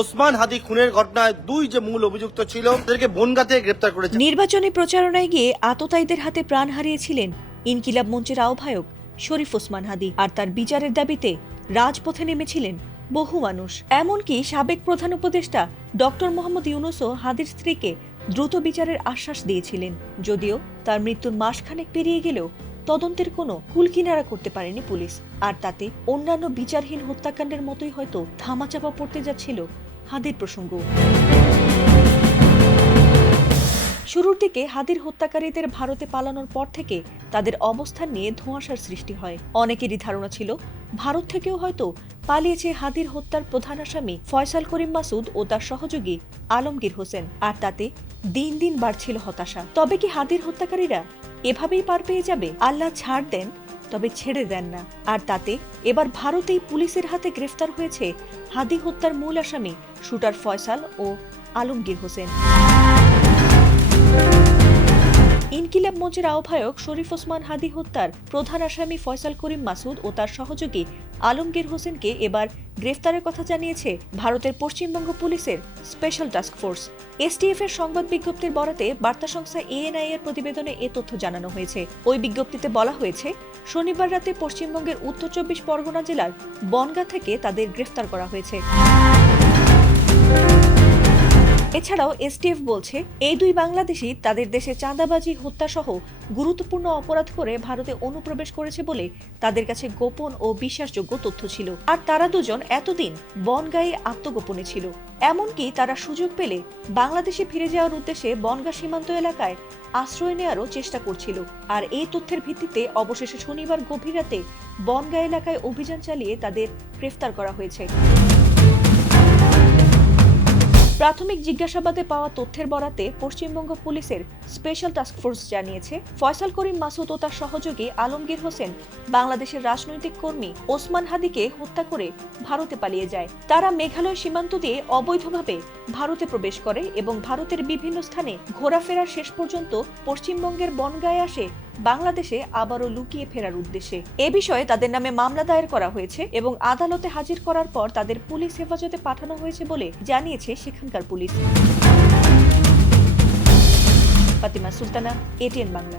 ওসমান হাদি খুনের ঘটনায় দুই যে মূল অভিযুক্ত ছিল তাদেরকে বনগাঁ থেকে গ্রেপ্তার করেছে। নির্বাচনী প্রচারণায় গিয়ে আততায়ীদের হাতে প্রাণ হারিয়েছিলেন ইনকিলাব মঞ্চের আহ্বায়ক শরীফ ওসমান হাদি, আর তার বিচারের দাবিতে রাজপথে নেমেছিলেন বহু মানুষ। এমনকি সাবেক প্রধান উপদেষ্টা ডক্টর মোহাম্মদ ইউনূসও হাদির স্ত্রীকে দ্রুত বিচারের আশ্বাস দিয়েছিলেন। যদিও তার মৃত্যুর মাসখানেক পেরিয়ে গেলেও তদন্তের কোনো কুলকিনারা করতে পারেনি পুলিশ, আর তাতে অন্যান্য বিচারহীন হত্যাকাণ্ডের মতোই হয়তো ধামাচাপা পড়তে যাচ্ছিল হাদির প্রসঙ্গ। শুরুর দিকে হাদির হত্যাকারীদের ভারতে পালানোর পর থেকে তাদের অবস্থান নিয়ে ধোঁয়াশার সৃষ্টি হয়। অনেকেরই ধারণা ছিল ভারত থেকেও হয়তো পালিয়েছে হাদির হত্যার প্রধান আসামি ফয়সাল করিম মাসুদ ও তার সহযোগী আলমগীর হোসেন, আর তাতে দিন দিন বাড়ছিল হতাশা। তবে কি হাদির হত্যাকারীরা এভাবেই পার পেয়ে যাবে? আল্লাহ ছাড় দেন তবে ছেড়ে দেন না। আর তাতে এবার ভারতেই পুলিশের হাতে গ্রেফতার হয়েছে হাদি হত্যার মূল আসামি শুটার ফয়সাল ও আলমগীর হোসেন। ইনকিলাব মঞ্চের আহ্বায়ক শরীফ ওসমান হাদি হত্যার প্রধান আসামি ফয়সাল করিম মাসুদ ও তার সহযোগী আলমগীর হোসেনকে এবার গ্রেফতারের কথা জানিয়েছে ভারতের পশ্চিমবঙ্গ পুলিশের স্পেশাল টাস্ক ফোর্স। এসটিএফ এর সংবাদ বিজ্ঞপ্তির বরাতে বার্তা সংস্থা এএনআই এর প্রতিবেদনে এ তথ্য জানানো হয়েছে। ওই বিজ্ঞপ্তিতে বলা হয়েছে, শনিবার রাতে পশ্চিমবঙ্গের উত্তর 24 পরগনা জেলার বনগাঁ থেকে তাদের গ্রেফতার করা হয়েছে। এছাড়াও এসটিএফ বলছে, এই দুই বাংলাদেশি তাদের দেশে চাঁদাবাজি, হত্যা সহ গুরুত্বপূর্ণ অপরাধ করে ভারতে অনুপ্রবেশ করেছে বলে তাদের কাছে গোপন ও বিশ্বাসযোগ্য তথ্য ছিল। আর তারা দুজন এতদিন বনগাঁয়ে আত্মগোপনে ছিল। এমনকি তারা সুযোগ পেলে বাংলাদেশে ফিরে যাওয়ার উদ্দেশ্যে বনগাঁ সীমান্ত এলাকায় আশ্রয় নেওয়ারও চেষ্টা করছিল। আর এই তথ্যের ভিত্তিতে অবশেষে শনিবার গভীর রাতে বনগাঁ এলাকায় অভিযান চালিয়ে তাদের গ্রেফতার করা হয়েছে। প্রাথমিক জিজ্ঞাসাবাদে পাওয়া তথ্যের বরাতে পশ্চিমবঙ্গ পুলিশের স্পেশাল টাস্ক ফোর্স জানিয়েছে, ফয়সাল করিম মাসুদ ও তার সহযোগী আলমগীর হোসেন বাংলাদেশের রাজনৈতিক কর্মী ওসমান হাদিকে হত্যা করে ভারতে পালিয়ে যায়। তারা মেঘালয় সীমান্ত দিয়ে অবৈধভাবে ভারতে প্রবেশ করে এবং ভারতের বিভিন্ন স্থানে ঘোরাফেরার শেষ পর্যন্ত পশ্চিমবঙ্গের বনগাঁয়ে আসে বাংলাদেশে আবারও লুকিয়ে ফেরার উদ্দেশ্যে। এ বিষয়ে তাদের নামে মামলা দায়ের করা হয়েছে এবং আদালতে হাজির করার পর তাদের পুলিশ হেফাজতে পাঠানো হয়েছে বলে জানিয়েছে সেখানকার পুলিশ। ফাতিমা সুলতানা, এটিএন বাংলা।